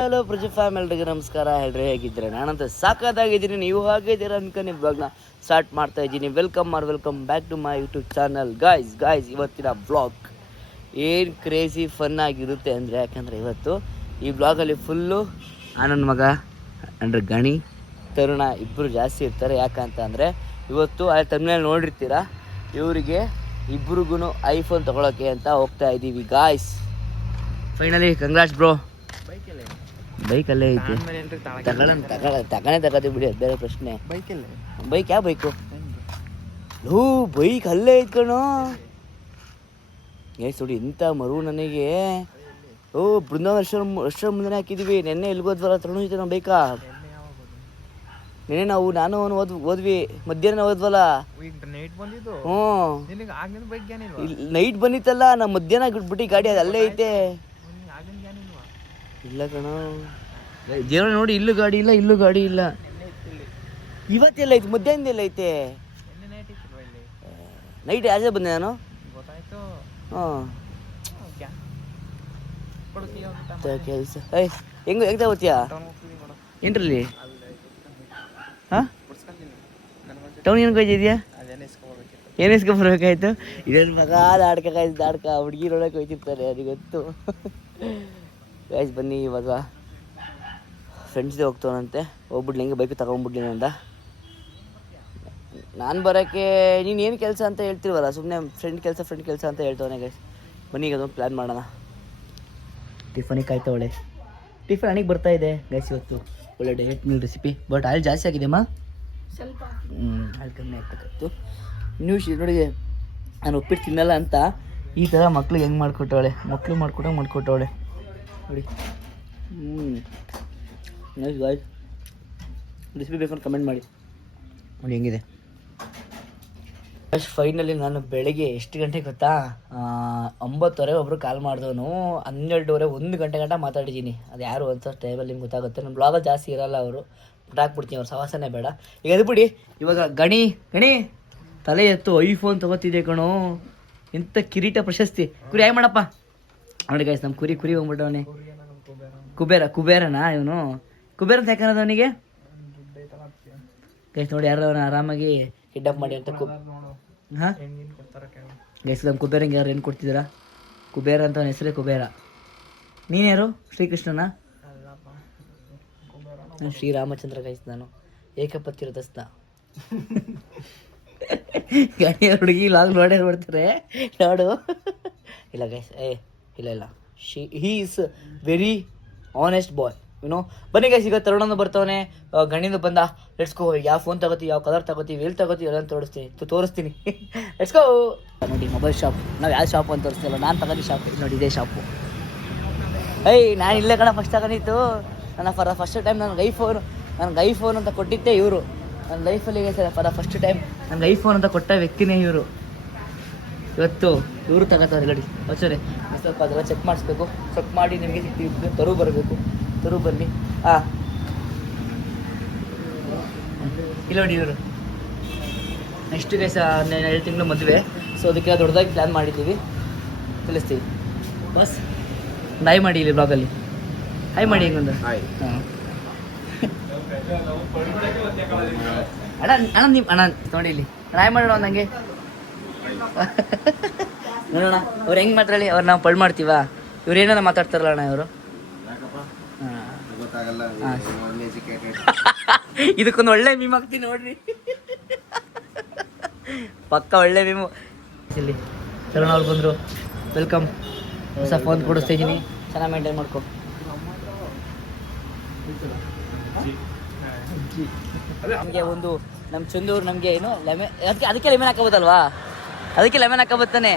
Hello ಪ್ರಜಾ ಫ್ಯಾಮಿಲಿಗೆ ನಮಸ್ಕಾರ. ಹೇಳ್ರಿ ಹೇಗಿದ್ರೆ ನಾನಂತ ಸಾಕಾಗಿದ್ದೀನಿ, ನೀವು ಹಾಗಿದ್ದೀರ ಅನ್ಕೊಂಡು ಇವಾಗನ ಸ್ಟಾರ್ಟ್ ಮಾಡ್ತಾ ಇದ್ದೀನಿ. Welcome back to my YouTube channel. Guys ಇವತ್ತಿನ ಬ್ಲಾಗ್ ಏನು ಕ್ರೇಜಿ ಫನ್ ಆಗಿರುತ್ತೆ ಅಂದರೆ, ಯಾಕಂದರೆ ಇವತ್ತು ಈ ಬ್ಲಾಗಲ್ಲಿ ಫುಲ್ಲು ನನ್ನ ಮಗ ಅಂದರೆ ಗಣಿ ತರುಣ ಇಬ್ಬರು ಜಾಸ್ತಿ ಇರ್ತಾರೆ. ಯಾಕಂತ ಅಂದರೆ ಇವತ್ತು ಆ ತಮ್ಮನೇಲಿ ನೋಡಿರ್ತೀರ, ಇವರಿಗೆ ಇಬ್ರಿಗೂ ಐಫೋನ್ ತೊಗೊಳಕ್ಕೆ ಅಂತ ಹೋಗ್ತಾ ಇದ್ದೀವಿ ಗಾಯ್ಸ್. Finally congrats bro. ಬೈಕಲ್ಲೇ ಐತಿ, ತಗೊಳ್ತೀವಿ ಬಿಡಿ, ಅದು ಬೇರೆ ಪ್ರಶ್ನೆ. ಬೈಕ್ ಯಾವ ಬೈಕು? ಬೈಕ್ ಅಲ್ಲೇ ಐತ್ ಕಣೋ. ನೋಡಿ ಇಂಥ ಮರು ನನಗೆ. ಬೃಂದಾವನ ವರ್ಷ ಮುಂದೆ ಹಾಕಿದೀವಿ. ನೆನ್ನೆ ಎಲ್ಗೋದ್ವಲ್ಲ ತಗೊಂಡು ಹೋಯ್ತು ನಾವು ಬೈಕಾ. ನೆನ್ನೆ ನಾನು ಹೋದ್ವಿ, ಮಧ್ಯಾಹ್ನ ಹೋದ್ವಲ್ಲ. ನೈಟ್ ಬಂದಿತ್ತಲ್ಲ, ನಾವು ಮಧ್ಯಾಹ್ನ ಬಿಟ್ಟು ಗಾಡಿ ಅದು ಅಲ್ಲೇ ಐತೆ. ಇಲ್ಲ ಕಣ ದೇವ್ರ ನೋಡಿ, ಇಲ್ಲೂ ಗಾಡಿ ಇಲ್ಲ. ಇವತ್ತೆಲ್ಲ ಐತಿ, ಮಧ್ಯಾಹ್ನದೆಲ್ಲ ಐತೆ. ನೈಟ್ ಯಾಜೆ ಬಂದೆ ನಾನು. ಕೆಲಸ ಹೆಂಗ ತಗೋತೀಯಾ? ಏನ್ರಲ್ಲಿ ಟೌನ್ ಏನು ಹೋಯ್ತಿದ್ಯಾ? ಏನು ಇಸ್ಕೊಂಬರ್ಬೇಕಾಯ್ತು? ಇದೊಂದು ಮಗ ದಾಡ್ಕ ಹುಡುಗಿ ನೋಡಕ್ಕೆ ಹೋಯ್ತಿರ್ತಾರೆ, ಅದು ಗೊತ್ತು. ಗೈಸ್ ಬನ್ನಿ, ಇವಾಗ ಫ್ರೆಂಡ್ಸ್ದೇ ಹೋಗ್ತವನಂತೆ. ಹೋಗ್ಬಿಡ್ಲಿ, ಹಿಂಗೆ ಬೈಕ್ ತಗೊಂಡ್ಬಿಡ್ಲಿ ಅಂದ. ನಾನು ಬರೋಕ್ಕೆ ನೀನು ಏನು ಕೆಲಸ ಅಂತ ಹೇಳ್ತಿಲ್ವಲ್ಲ, ಸುಮ್ಮನೆ ಫ್ರೆಂಡ್ ಕೆಲಸ ಅಂತ ಹೇಳ್ತವನೆ. ಗೈಸ್ ಬನ್ನಿ, ಈಗ ಅದೊಂದು ಪ್ಲ್ಯಾನ್ ಮಾಡೋಣ. ಟಿಫನಿಗೆ ಕಾಯ್ತವಳೆ. ಟಿಫನ್ ನನಗೆ ಬರ್ತಾ ಇದೆ ಗೈಸ್. ಇವತ್ತು ಒಳ್ಳೆ diet meal recipe, but oil ಜಾಸ್ತಿ ಆಗಿದೆಮ್ಮ, ಸ್ವಲ್ಪ ಆಯಿಲ್ ಕಮ್ಮಿ ಆಗ್ತಕ್ಕಂತು. ನೀವು ನೋಡಿ, ನಾನು ಉಪ್ಪಿಟ್ಟು ತಿನ್ನಲ್ಲ ಅಂತ ಈ ಥರ ಮಕ್ಳಿಗೆ ಹೆಂಗೆ ಮಾಡಿಕೊಟ್ಟವಳೆ, ಮಾಡ್ಕೊಟ್ಟವಳೆ ನೋಡಿ. ನೈಸ್ ಗಾಯ್ಸ್, ರೆಸಿಪಿ ಬೇಕಂತ ಕಮೆಂಟ್ ಮಾಡಿ ನೋಡಿ ಹೆಂಗಿದೆ. ಫೈನಲಿ ನಾನು ಬೆಳಗ್ಗೆ ಎಷ್ಟು ಗಂಟೆಗೆ ಗೊತ್ತಾ, 9:30 ಒಬ್ಬರು ಕಾಲ್ ಮಾಡಿದವನು, 12:30 1 ಗಂಟೆ ಮಾತಾಡಿದ್ದೀನಿ. ಅದು ಯಾರು ಅಂತ ಟೈಮಲ್ಲಿ ನಿಮ್ಗೆ ಗೊತ್ತಾಗುತ್ತೆ. ನಮ್ಮ ಬ್ಲಾಗಲ್ಲಿ ಜಾಸ್ತಿ ಇರಲ್ಲ, ಅವರು ಬಿಟ್ಟಾಕ್ಬಿಡ್ತೀನಿ, ಅವ್ರ ಸವಾಸನೇ ಬೇಡ. ಈಗ ಅದು ಬಿಡಿ, ಇವಾಗ ಗಣಿ ತಲೆ ಎತ್ತು ಐಫೋನ್ ತೊಗೋತಿದ್ದೆ ಕಣೋ. ಇಂಥ ಕಿರೀಟ ಪ್ರಶಸ್ತಿ. ಕುರಿ ಆಯ್ ಮಾಡಪ್ಪ ನೋಡಿ ಗೈಸ್, ನಮ್ಮ ಕುರಿ ಹೋಗ್ಬಿಟ್ಟವನೇ. ಕುಬೇರನಾ ಇವನು? ಕುಬೇರ ಅಂತ ಯಾಕನ್ನೋದು ಅವನಿಗೆ ಗೈಸ್. ನೋಡಿ ಯಾರು ಅವನ ಆರಾಮಾಗಿ ಕಿಡ್ನಾಪ್ ಮಾಡಿ ಅಂತ. ಹಾಂ ಗೈಸ್, ನಮ್ಮ ಕುಬೇರಂಗೆ ಯಾರು ಏನು ಕೊಡ್ತಿದ್ದೀರಾ? ಕುಬೇರ ಅಂತ ಅವನ ಹೆಸರೇ ಕುಬೇರ. ನೀನ್ಯಾರು? ಶ್ರೀಕೃಷ್ಣನ? ನಾನು ಶ್ರೀರಾಮಚಂದ್ರ ಗೈಸ್. ನಾನು ಏಕಪತ್ನಿ ದಸ್ತ. ಗಣಿಯ ಹುಡುಗಿ ಲಾಗ್ ನೋಡ್ತಾರೆ ನೋಡು. ಇಲ್ಲ ಗೈಸ್, ಇಲ್ಲ he is very honest boy, you know. ಬನ್ನಿ ಗೈಸ್, ಈಗ ತರುಣನು ಬರ್ತಾವನೆ, ಗಣಿಂದು ಬಂದ. Let's go. ಯಾವ ಫೋನ್ ತಗೋತೀವಿ, ಯಾವ ಕಲರ್ ತಗೋತೀವಿ, ಎಲ್ಲಿ ತಗೋತೀವಿ ಎಲ್ಲ ತೋರಿಸ್ತೀನಿ. Let's go. ನೋಡಿ ಮೊಬೈಲ್ ಶಾಪ್, ನಾವು ಯಾವ ಶಾಪು ಅಂತ ತೋರಿಸ್ತಿಲ್ಲ, ನಾನು ತಗೊಂಡು ಶಾಪ್ ನೋಡಿ, ಇದೇ ಶಾಪು. ನಾನು ಇಲ್ಲೇ ಕಣ ಫಸ್ಟ್ ತಗೊಂಡಿತ್ತು. ನನ್ನ ಫಸ್ಟ್ ಟೈಮ್ ನನಗೆ ಐಫೋನ್ ಅಂತ ಕೊಟ್ಟಿದ್ದೆ ಇವರು. ನನ್ನ ಲೈಫಲ್ಲಿ ಫಸ್ಟ್ ಟೈಮ್ ನನಗೆ ಐಫೋನ್ ಅಂತ ಕೊಟ್ಟ ವ್ಯಕ್ತಿನೇ ಇವರು. ಇವತ್ತು ಇವರು ತಗೋತಾರೆ ಗಾಡಿ. ಸರಿ, ಸ್ವಲ್ಪ ಅದೆಲ್ಲ ಚೆಕ್ ಮಾಡಿಸ್ಬೇಕು. ಚೆಕ್ ಮಾಡಿ ನಿಮಗೆ ತರು ಬರಲಿ. ಇಲ್ಲ ನೋಡಿ ಇವರು. ನೆಕ್ಸ್ಟ್ ಗೈಸ್ 7 ತಿಂಗಳು ಮದುವೆ, ಸೊ ಅದಕ್ಕೆ ದೊಡ್ಡದಾಗಿ ಪ್ಲ್ಯಾನ್ ಮಾಡಿದ್ದೀವಿ, ತಿಳಿಸ್ತೀವಿ. ಬಸ್ ಹಾಯ್ ಮಾಡಿ ಇಲ್ಲಿ ಬ್ಲಾಗಲ್ಲಿ. ಹಾಯ್ ಮಾಡಿ ಹೆಂಗೊಂದು. ಹಾಂ ಅಣ್ಣ ನೋಡಿ ಇಲ್ಲಿ ಹಾಯ್ ಮಾಡೋಣ ನನಗೆ. ನೋಡೋಣ ಅವ್ರು ಹೆಂಗೆ ಮಾತಾಡಲಿ, ಅವ್ರು ನಾವು ಪಳ್ ಮಾಡ್ತೀವ. ಇವ್ರು ಏನಾರ ಮಾತಾಡ್ತಾರಲ್ಲ ಅಣ್ಣ ಇವರು. ಇದಕ್ಕೊಂದು ಒಳ್ಳೆ ಮೀಮ್ ಹಾಕ್ತೀನಿ ನೋಡ್ರಿ, ಪಕ್ಕ ಒಳ್ಳೆ ಮೀಮು. ಇಲ್ಲಿ ತರುಣ ಅವ್ರು ಬಂದರು, ವೆಲ್ಕಮ್. ಹೊಸ ಫೋನ್ ಕೊಡಿಸ್ತಾ ಇದ್ದೀನಿ, ಚೆನ್ನಾಗಿ ಮೇಂಟೈನ್ ಮಾಡ್ಕೊ. ನಮಗೆ ಒಂದು ನಮ್ಮ ಚಂದೂರು ನಮಗೆ ಏನು ಲೆಮನ್, ಅದಕ್ಕೆ ಲೆಮನ್ ಹಾಕೋಬೋದಲ್ವಾ? ಅದಕ್ಕೆ ಲೆಮನ್ ಹಾಕೋಬತ್ತಾನೆ.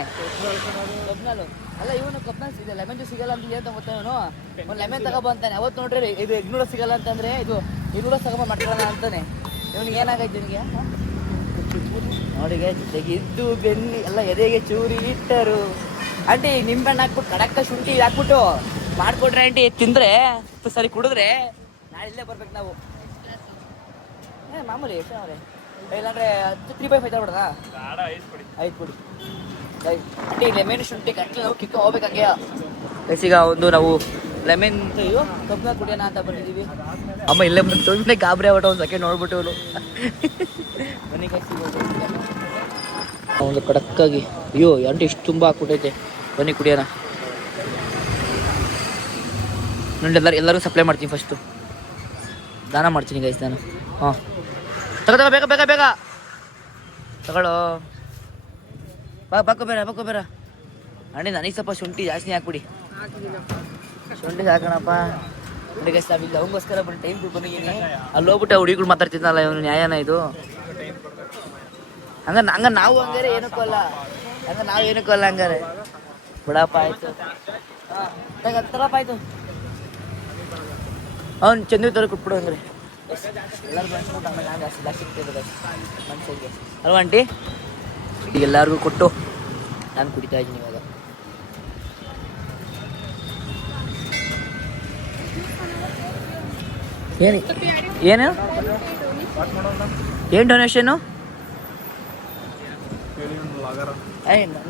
ಕಬ್ನಲ್ಲು ಅಲ್ಲ, ಇವನು ಕಬ್ನಲ್ಲಿ ಸಿಗ ಲೆಮನ್ ಜ್ಯೂಸ್ ಸಿಗಲ್ಲ ಅಂತ ಏನು ತಗೋತಾನೆ ಇವನು. ಒಂದು ಲೆಮನ್ ತಗೊಬಂತಾನೆ. ಅವತ್ತು ನೋಡ್ರಿ, ಇದು ಎಗ್ನೂರ ಸಿಗಲ್ಲ ಅಂತಂದರೆ ಇದು 200 ತಗೊಂಬ ಮಾಡ್ಕೊಳ್ಳೋಣ ಅಂತಾನೆ. ಇವನಿಗೆ ಏನಾಗೈತೆ ಇವನಿಗೆ ನೋಡಿಗೆ ತೆಗಿದ್ದು ಬೆನ್ನಿ ಎಲ್ಲ ಎದೆಗೆ ಚೂರಿ ಇಟ್ಟರು. ಆಂಟಿ ನಿಂಬೆಣ್ಣು ಹಾಕ್ಬಿಟ್ಟು ಕಡಕ್ಕ ಶುಂಠಿ ಹಾಕ್ಬಿಟ್ಟು ಮಾಡಿಕೊಟ್ರೆ ಆಂಟಿ ತಿಂದರೆ ಸರಿ, ಕುಡಿದ್ರೆ ನಾಳೆ ಇಲ್ಲೇ ಬರ್ಬೇಕು ನಾವು. ಮಾಮೂಲಿ ಎಷ್ಟು ಅವರೇ, ಇಲ್ಲಾಂದರೆ 3/5 ತಗೊಬಿಡೋಣ. 5 ಕೊಡಿ. ಆಂಟಿ ಲೆಮನ್ ಶುಂಠಿ ಗಂಟಲು ನಾವು ಕಿಕ್ಕ ಹೋಗ್ಬೇಕಾಗ್ಯ. ಈಗ ನಾವು ಲೆಮನ್ ಅಯ್ಯೋ ಕಬ್ಬ ಕುಡಿಯೋಣ ಅಂತ ಬಂದಿದ್ದೀವಿ. ಅಮ್ಮ ಇಲ್ಲೇ ಬಂದು ಸುಮ್ಮನೆ ಗಾಬರಿ ಆಗ್ಬಿಟ್ಟು ಒಂದು ಸೆಕೆಂಡ್ ನೋಡ್ಬಿಟ್ಟು ಇವನು ಬನ್ನಿ ಕಾಯಿ ಸಿಗೋದು ಒಂದು ಕಡಕ್ಕಾಗಿ. ಅಯ್ಯೋ ಅಂಟು ಇಷ್ಟು ತುಂಬ ಹಾಕ್ಬಿಟ್ಟೈತೆ. ಬನ್ನಿ ಕುಡಿಯೋಣ. ನೋಡಿ ಎಲ್ಲರಿಗೂ ಸಪ್ಲೈ ಮಾಡ್ತೀನಿ. ಫಸ್ಟು ದಾನ ಮಾಡ್ತೀನಿ ಗೈಸ್ ನಾನು. ಹಾಂ ತಗೋ ಬೇಗ ಬೇಗ ಬೇಗ ತಗೊಳ್ಳೋ. ಬಾಕೋ ಬೇಡ ಅಣ್ಣ ನನಗೆ ಸ್ವಲ್ಪ ಶುಂಠಿ ಜಾಸ್ತಿ ಹಾಕ್ಬಿಡಿ. ಶುಂಠಿ ಹಾಕೋಣಪ್ಪ. ನೋಡಿ ಗೈಸ್ ನಾವಿಲ್ಲ ಅವಂಗೋಸ್ಕರ ಬಂದು ಟೈಮ್ ಬಂದಿದ್ದೀನಿ. ಅಲ್ಲಿ ಹೋಗ್ಬಿಟ್ಟು ಹುಡುಗಿಗಳು ಮಾತಾಡ್ತಿದ್ನಲ್ಲ ಇವನು ನ್ಯಾಯನ ಇದು. ಹಂಗ ನಾವು ಹಂಗಾರೆ ಏನಕ್ಕೂ ಅಲ್ಲ. ಹಂಗಾರೆ ಬಿಡಪ್ಪ ಆಯ್ತು. ಹಾಂ ತಗಪ್ಪ ಆಯ್ತು. ಅವ್ನು ಚಂದ್ರ ತರ ಕೊಟ್ಬಿಡು ಹಂಗಾರೆ. ಎಲ್ಲರಿಗೂ ಅನ್ಸ್ಬಿಟ್ಟು ಆಮೇಲೆ ನಾನು ಜಾಸ್ತಿ ಸಿಗ್ತಿದ್ದೆ ಮನ್ಸಿಗೆ ಅಲ್ವಾ ಆಂಟಿ? ಈಗ ಎಲ್ಲರಿಗೂ ಕೊಟ್ಟು ನಾನು ಕುಡಿತಾ ಇದ್ದೀನಿ ಇವಾಗ. ಏನು ಡೊನೇಷನ್ನು?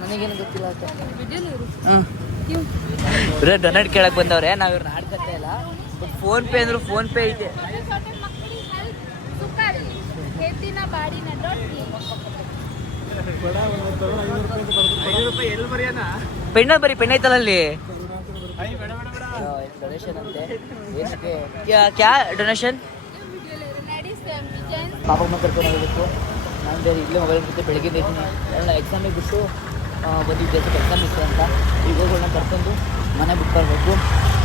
ನನಗೇನು ಗೊತ್ತಿಲ್ಲ. ಹ್ಞೂ ಡೊನೇಟ್ ಕೇಳಕ್ಕೆ ಬಂದವ್ರೆ. ನಾವು ಇವ್ರನ್ನ ಆಡ್ಕತ್ತೆ ಇಲ್ಲ. ಬಟ್ ಫೋನ್ ಪೇ ಅಂದ್ರು ಫೋನ್ ಪೇ ಐತೆ. ಪೆಣ್ಣ ಬರೀ ಪೆಣ್ಣ ಐತಲ್ಲ ಅಲ್ಲಿ. ಡೊನೇಷನ್ ಅಂತೆ. ಏನಕ್ಕೆ ಕ್ಯಾ ಡೊನೇಷನ್? ಪಾಪಮ್ಮ ಕರ್ಕೊಂಡು ಹೋಗಬೇಕು. ನಾನು ಬೇರೆ ಇಲ್ಲೇ ಮೊಬೈಲ್ ಬಿಟ್ಟು ಬೆಳಗ್ಗೆ ಇದ್ದೀನಿ. ಎಲ್ಲ ಎಕ್ಸಾಮಿಗೆ ಬಿಟ್ಟು ಬಂದಿದ್ದೆ. ಸ್ವಲ್ಪ ಎಕ್ಸಾಮ್ ಇತ್ತು ಅಂತ. ಈಗ ಹೋಗೋಣ ಕರ್ಕೊಂಡು ಮನೆಗೆ ಬಿಟ್ಟು ಬರಬೇಕು.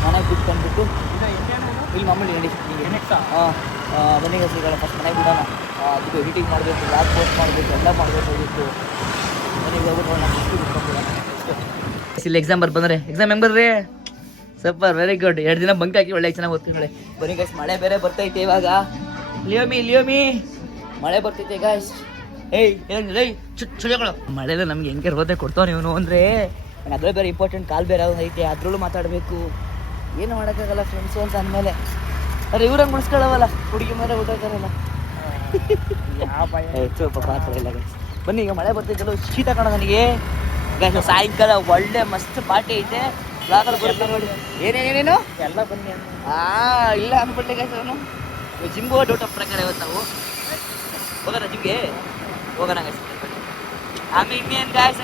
ಮನೆಗೆ ಬಿಟ್ಟು ಬಂದುಬಿಟ್ಟು ಇಲ್ಲಿ ಮಾಮೂಲಿ ನಡಿ. ಹಾಂ ಬನ್ನಿಗ ಸಿಗೋಣ. ಫಸ್ಟ್ ಮನೆಗೆ ಬಿಡೋಣ. ಅದಕ್ಕೆ ಎಡಿಟಿಂಗ್ ಮಾಡಬೇಕು, ಲ್ಯಾಬ್ ಪೋಸ್ಟ್ ಮಾಡಬೇಕು, ಎಲ್ಲ ಮಾಡಬೇಕಾಗಿತ್ತು. ಮನೆಗೆ ಹೋಗ್ಬಿಟ್ಟು ನಾನು ಬಿಟ್ಕೊಂಡ್ಬಿಡೋಣ. ಇಲ್ಲಿ ಎಕ್ಸಾಮ್ ಬಂದರೆ ಎಕ್ಸಾಮ್ ಹೆಂಗೆ ಬರ್ರಿ? Super, very good. 2 ದಿನ ಬಂಕ್ ಹಾಕಿ ಒಳ್ಳೆ ಚೆನ್ನಾಗಿ ಓದ್ತೀನಿ. ಬನ್ನಿ ಗೈಸ್, ಮಳೆ ಬೇರೆ ಬರ್ತೈತೆ ಇವಾಗ. ಲಿಯೋಮಿ ಮಳೆ ಬರ್ತೈತೆ ಗೈಸ್. ಚುಳಿಗಳು ಮಳೆಲ್ಲ ನಮ್ಗೆ ಹೆಂಗೆ ರೋದೆ ಕೊಡ್ತಾವೆ ಇವನು ಅಂದರೆ. ಅದ್ರಲ್ಲಿ ಬೇರೆ ಇಂಪಾರ್ಟೆಂಟ್ ಕಾಲ್ ಬೇರೆ ಐತೆ, ಅದ್ರಲ್ಲೂ ಮಾತಾಡಬೇಕು. ಏನು ಮಾಡೋಕ್ಕಾಗಲ್ಲ ಫ್ರೆಂಡ್ಸು ಅಂತ ಅಂದಮೇಲೆ. ಅರೆ ಇವ್ರಂಗೆ ಮುಡಿಸ್ಕೊಳ್ಳವಲ್ಲ ಹುಡುಗಿ ಮೇಲೆ ಊಟಕ್ಕಾರಲ್ಲ. ಇಲ್ಲ ಗೈಸ್. ಬನ್ನಿ ಈಗ ಮಳೆ ಬರ್ತೈತಲ್ಲ, ಶೀತ ಕಾಣೋ ನನಗೆ ಗೈಸ್. ಸಾಯಂಕಾಲ ಒಳ್ಳೆ ಮಸ್ತ್ ಪಾರ್ಟಿ ಐತೆ. ಬ್ಲಾಗಲ್ಲಿ ಬರುತ್ತೆ ನೋಡಿ. ಏನೇನೇನೇನು ಎಲ್ಲ ಬನ್ನಿ. ಇಲ್ಲ ಅಂದ್ಬಿಟ್ಟೆ ಗೈಸ್. ಅವನು ಜಿಮ್ಗೆ ಹೋಗೋ ಡೌಟ್ ಪ್ರಕಾರ ಇವತ್ತು ನಾವು ಹೋಗೋಣ ಜಿಮ್ಗೆ. ಹೋಗೋಣ ಗೈಸ್. ಆಮೇಲೆ ಇನ್ನೇನು ಗಾಯ್ಸ್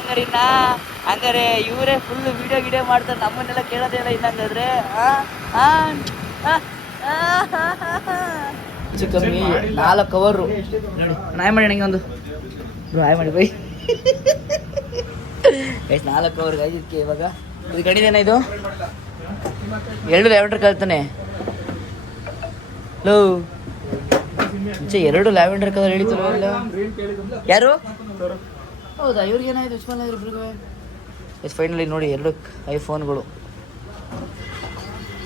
ಹಂಗಾರೆ ಇವರೇ ಫುಲ್ ವಿಡಿಯೋ ಮಾಡ್ತಾರೆ. ನಮ್ಮನ್ನೆಲ್ಲ ಕೇಳೋದೇ ಇಲ್ಲ ಇನ್ನಂಗಾದ್ರೆ. ಹೆಚ್ಚು ಕಮ್ಮಿ 4 ಕವರು ನೋಡಿ. ನಾಯಿ ಮಾಡಿ ನನಗೆ ಒಂದು ಹಾಯ್ ಮಾಡಿ ಬೈ ಗೈಸ್. 4 cover guys. ಇದಕ್ಕೆ ಇವಾಗ ಇದು ಗಣಿದೇನ ಇದು 2 ಲ್ಯಾವೆಂಡರ್ ಕಲ್ತಾನೆ. ಲೋ ಮುಂಚೆ 2 ಲ್ಯಾವೆಂಡರ್ ಕಲರ್ ಹೇಳಿದ್ರು. ಯಾರು? ಹೌದಾ? ಇವ್ರಿಗೆ ಏನಾಯ್ತು? ಉಸ್ಮಾನ್ ಇಬ್ರಿಗೂ. ಎಸ್ ಫೈನಲಿ ನೋಡಿ 2 ಐಫೋನ್ಗಳು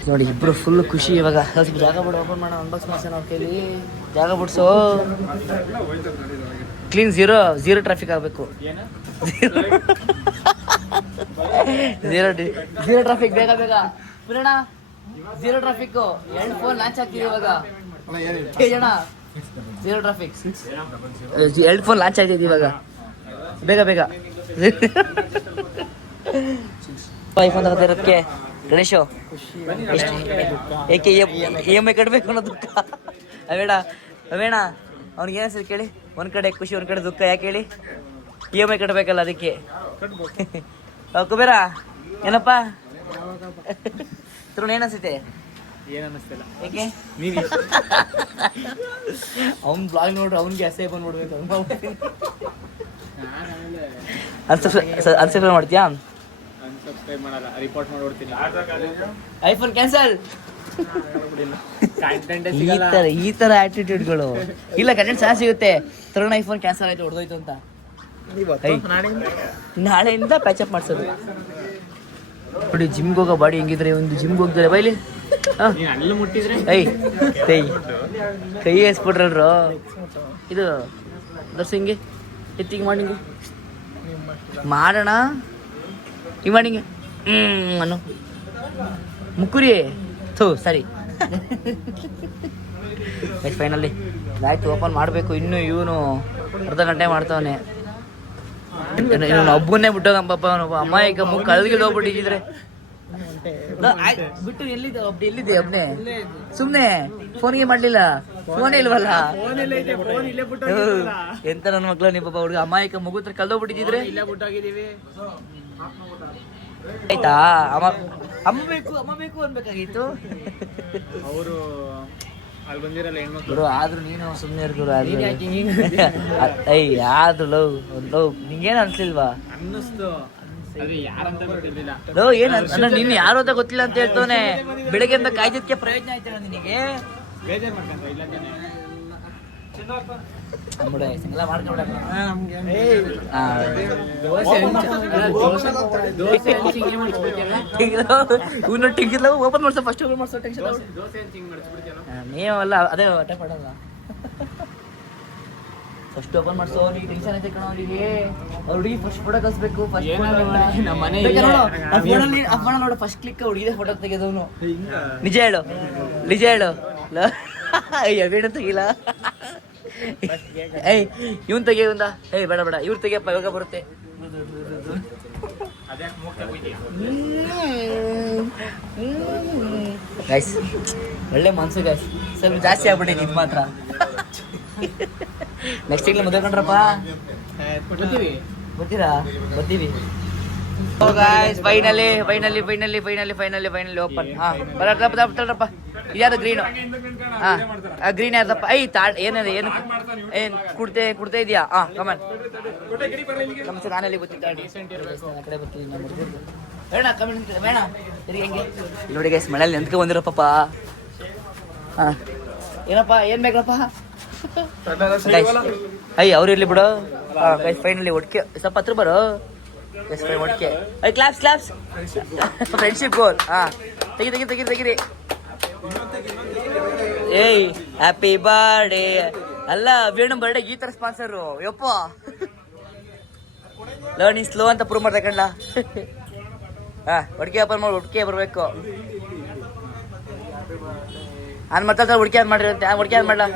ನೋಡಿ. ಇಬ್ಬರು ಫುಲ್ ಖುಷಿ ಇವಾಗ. ಸ್ವಲ್ಪ ಜಾಗ ಬಿಡು, ಓಪನ್ ಮಾಡೋಣ, ಅನ್ಬಾಕ್ಸ್ ಮಾಡ್ಸೋಣ. ಅವ್ರ ಕೈಲಿ ಜಾಗ ಬಿಡ್ಸೋ. ಕ್ಲೀನ್ ಝೀರೋ ಟ್ರಾಫಿಕ್ ಆಗಬೇಕು. ಝೀರೋ ಟ್ರಾಫಿಕ್ ಬೇಗ ಪುರಣ. Zero traffic. 2 ಫೋನ್ ಲಾಂಚ್ ಆಗ್ತಿದೆ ಇವಾಗ. ಜನ ಝೀರೋ ಟ್ರಾಫಿಕ್ 2 ಫೋನ್ ಲಾಂಚ್ ಆಗ್ತಿದೆ ಇವಾಗ. ಬೇಗ ಐಫೋನ್ ತಗೋತಿರೋದಕ್ಕೆ ಗಣೇಶು ಏಕೆ EMI ಕಟ್ಟಬೇಕು ಅನ್ನೋ ದುಃಖ. ಅವೇಣ ಅವ್ನಿಗೆ ಏನಿಸ್ತದೆ ಕೇಳಿ. ಒಂದು ಕಡೆ ಖುಷಿ, ಒಂದು ಕಡೆ ದುಃಖ. ಯಾಕೆ ಹೇಳಿ? EMI ಕಟ್ಟಬೇಕಲ್ಲ ಅದಕ್ಕೆ. ಕುಬೇರ ಏನಪ್ಪ ತರುಣ್ ಏನನ್ಸುತ್ತೆ? ಏನನ್ನಿಸ್ತಿಲ್ಲ. ಏಕೆ? ಅವ್ನ ಬ್ಲಾಗ್ ನೋಡ್ರಿ, ಅವ್ನಿಗೆ ಅಸೇ ಬಂದು ನೋಡ್ಬೇಕು. ಅನ್ಸಬ್ಸ್ಕ್ರೈಬ್ ಮಾಡ್ತೀಯಾ? ಅನ್ಸಬ್ಸ್ಕ್ರೈಬ್ ಮಾಡಲ್ಲ, ರಿಪೋರ್ಟ್ ಮಾಡ್ಬಿಡ್ತೀನಿ. IPhone cancel. ಈ ತರ ಆಟಿಟ್ಯೂಡ್ಗಳು ಇಲ್ಲ. ಕಂಟೆಂಟ್ ಚೆನ್ನಾಗಿ ಸಿಗುತ್ತೆ. ತರುಣ್ ಐಫೋನ್ ಕ್ಯಾನ್ಸಲ್ ಆಯ್ತು, ಹೊಡೆದೋಯ್ತು ಅಂತ. ನಾಳೆಯಿಂದ ಪ್ಯಾಚಪ್ ಮಾಡ್ಸೋದು ನೋಡಿ. ಜಿಮ್ಗೆ ಹೋಗೋ ಬಾಡಿ ಹೆಂಗಿದ್ರೆ ಒಂದು ಜಿಮ್ಗೆ ಹೋಗ್ತಾರೆ ಬೈಲಿ. ಕೈ ಎಸ್ಬಿಟ್ರಲ್ರು. ಇದು ದರ್ಶ್ ಹಿಂಗೆ ಎತ್ತಿಗೆ ಮಾಡಿಂಗೆ ಮಾಡೋಣ. ಹಿಂಗೆ ಮಾಡಿಂಗೆ ಅನ್ನು ಮುಕ್ಕುರಿ ಸರಿ. ಫೈನಲಿ ಆಯ್ತು, ಓಪನ್ ಮಾಡಬೇಕು. ಇನ್ನೂ ಇವನು ಅರ್ಧ ಗಂಟೆ ಮಾಡ್ತಾವನೆ. ಇವನು ಒಬ್ಬನೇ ಬಿಟ್ಟೋಗಂಪಪ್ಪ. ಅವನು ಅಮ್ಮ ಈಗ ಕಳ್ಗಿಲ್ ಹೋಗ್ಬಿಟ್ಟಿದ್ರೆ ಬಿಟ್ಟು ಎಲ್ಲಿದೆ ಎಲ್ಲಿದೆ ಒಬ್ನೇ ಸುಮ್ನೆ ಫೋನ್ಗೆ ಮಾಡ್ಲಿಲ್ಲ ಫೋನೇ ಇಲ್ವಲ್ಲ ಎಂತ ನನ್ನ ಮಕ್ಳು ನೀವು ಪಾಪ ಹುಡುಗ ಅಮಾಯಕ ಮಗು ಹತ್ರ ಕಲ್ದೋಗ್ಬಿಟ್ಟಿದ್ರೆ ಇಲ್ಲೇ ಬಿಟ್ಟೋಗಿದೀವಿ. ಆಯ್ತಾ ಅಮ್ಮ ಬೇಕು ಅನ್ಬೇಕಾಗಿತ್ತು ಅವರು ಅಲ್ಲಿ ಬಂದಿರಲ್ಲ ಹೆಣ್ಮಕ್ಳು. ಗುರು ಆದ್ರೂ ನೀನು ಸುಮ್ಮನೆ ಇರ್ಗುರು ಆದ್ರೂ ಲವ್ ನಿಂಗೇನು ಅನ್ಸ್ಲಿಲ್ವಾ? ಅನ್ನಿಸ್ತು, ಅದು ಯಾರಂತ ಗೊತ್ತಿರ್ಲಿಲ್ಲ. ಲವ್ ಏನ್ ನಿನ್ ಯಾರು ಅಂತ ಗೊತ್ತಿಲ್ಲ ಅಂತ ಹೇಳ್ತವನೆ. ಬೆಳಗ್ಗೆಯಿಂದ ಕಾಯ್ದಿದ್ಕೆ ಪ್ರಯೋಜನ ಆಯ್ತಲ್ಲ ನಿನಗೆ. ಬೇಜಾರ್ ಮಾಡ್ಕೊಂತ ಇಲ್ಲ ತಾನೆ. ಇವನು ಟಿಂಗಿಲ್ಲ ಓಪನ್ ಮಾಡ್ಸೋ ಫಸ್ಟ್ ಓಪನ್ ಮಾಡ್ಸೋ ಟೆನ್ಷನ್ ದೋಸೆ ಅಂತ ಹಿಂಗ್ ಮಾಡಿಸ್ಬಿಡ್ತೀಯಲ್ಲ. ನೀವಲ್ಲ ಅದೇ ಹೊಟ್ಟೆ ಪಡಲ್ಲ. ಫಸ್ಟ್ ಓಪನ್ ಮಾಡ್ಸೋ ನೀ ಟೆನ್ಷನ್ ಐತೆ ಕಣ ಅವರಿಗೆ. ಹುಡುಗಿ ಫಸ್ಟ್ ಫೋಟೋ ಕಳಿಸ್ಬೇಕು. ಫಸ್ಟ್ ನಮ್ಮ ಮನೆ ಫೋನ್ ನೋಡು ಫಸ್ಟ್ ಕ್ಲಿಕ್ ಹುಡುಗಿದ ಫೋಟೋ ತೆಗೆದವನು. ನಿಜ ಹೇಳು ಬೇಡ ತೆಗಿಲ್ಲ. ಏಯ್ ಇವನ್ ತೆಗಿಯ ಬೇಡ ಇವ್ರು ತೆಗಿಯಪ್ಪ ಇವಾಗ ಬರುತ್ತೆ. ಗೈಸ್ ಒಳ್ಳೆ ಮನ್ಸು ಗೈಸ್, ಸ್ವಲ್ಪ ಜಾಸ್ತಿ ಆಗ್ಬಿಟ್ಟಿದೆ ಇದು ಮಾತ್ರ. ನೆಕ್ಸ್ಟ್ ತಿಂಗಳು ಮದುವೆ ಕಂಡ್ರಪ್ಪ ಬರ್ತೀವಿ. Finally open. ಬರಪ್ಪ ಇದ್ಯಾವ್ದು ಗ್ರೀನು? ಗ್ರೀನ್ ಯಾರ್ದಪ್ಪ? ಏನಿದೆ ಏನು ಕುಡ್ತಾ ಇದೆಯಾ? ಕಮನ್ ನಾನಲ್ಲಿ ಕಡೆ ಬರ್ತೀನಿ ಬೇಡ ಕಮೆಂಟ್ ಬೇಡ ಹೆಂಗೆ ನೋಡಿ ಗೈಸ್ ಮನೇಲಿ ನೆಂದ್ಕೊ ಬಂದಿರೋ ಪಾಪ. ಏನಪ್ಪ ಏನ್ ಬೇಕಪ್ಪ? ಅವ್ರು ಇರ್ಲಿ ಬಿಡು. ಗೈಸ್ ಫೈನಲಿ ಒಟ್ಟಿಗೆ ಸ್ವಲ್ಪ ಹತ್ರ ಬರೋ ಒಟ್ಟಿಗೆ. ಕ್ಲಾಪ್ಸ್ ಫ್ರೆಂಡ್ಶಿಪ್ ಗೋಲ್. ತೆಗಿರಿ. ಏಯ್ ಹ್ಯಾಪಿ ಬರ್ಡೇ ಅಲ್ಲ ವೇಣು ಬರ್ಡೇ ಈ ತರ ಸ್ಪಾನ್ಸರು. ಯಪ್ಪ ನೀ ಸ್ಲೋ ಅಂತ ಪ್ರೂವ್ ಮಾಡ್ದೆ ಕಣ್ಣ. ಒಟ್ಟಿಗೆ ಓಪನ್ ಮಾಡಿ ಒಟ್ಟಿಗೆ ಬರ್ಬೇಕು. ಅನ್ ಮತ್ತೆ ಹುಡುಕಿ ಅದ್ ಮಾಡಿರಂತೆ. ಹುಡುಕಿ ಅದ್ ಮಾಡ್ಲಾ?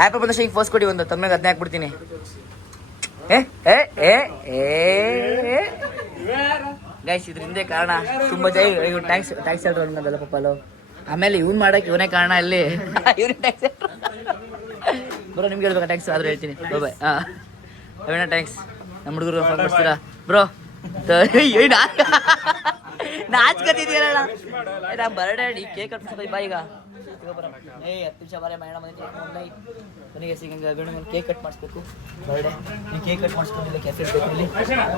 ಆ್ಯಪ್ ಬಂದಷ್ಟು ಹಿಂಗೆ ಫೋರ್ಸ್ ಕೊಡಿ. ಒಂದು ತಮ್ಮಗೆ ಅದನ್ನೇ ಹಾಕ್ಬಿಡ್ತೀನಿ. ಗೈಸ್ ಇದ್ರ ಹಿಂದೆ ಕಾರಣ ತುಂಬಾ ಟ್ಯಾಕ್ಸ್ ಹೇಳ್ರು ಅನ್ನೋದಲ್ಲ ಪಾಪಲು. ಆಮೇಲೆ ಇವ್ನು ಮಾಡಕ್ಕೆ ಇವನೇ ಕಾರಣ ಇಲ್ಲಿ. ಇವನೇ ಟ್ಯಾಕ್ಸ್ ಬ್ರೋ. ನಿಮ್ಗೆ ಹೇಳ್ಬೇಕಾ ಟ್ಯಾಕ್ಸ್? ಆದ್ರೂ ಹೇಳ್ತೀನಿ. ಬಾಯ್. ಇವನೇ ಟ್ಯಾಕ್ಸ್. ನಮ್ಮ ಹುಡುಗರು ಫೋನ್ ಮಾಡ್ತೀರಾ ಬ್ರೋ? ನಾಚ್ಕತಿದ್ದೀರಲ್ಲ ನಾ ಬರ್ಡೇ ಕೇಕ್ ಕಟ್ಬಿಡ್ತೀವಿ ಬಾ ಈಗ. 10 ನಿಮಿಷ ಬಾರೆ ಮೈಣ ಮನೆಗೆ ಸಿಗಂಗೆ ಕೇಕ್ ಕಟ್ ಮಾಡಿಸ್ಬೇಕು. ಬರ್ಡೇ ನೀನು ಕೇಕ್ ಕಟ್ ಮಾಡಿಸ್ಕೊಂಡಿಲ್ಲ ಕೆಫೆ ಇಲ್ಲಿ.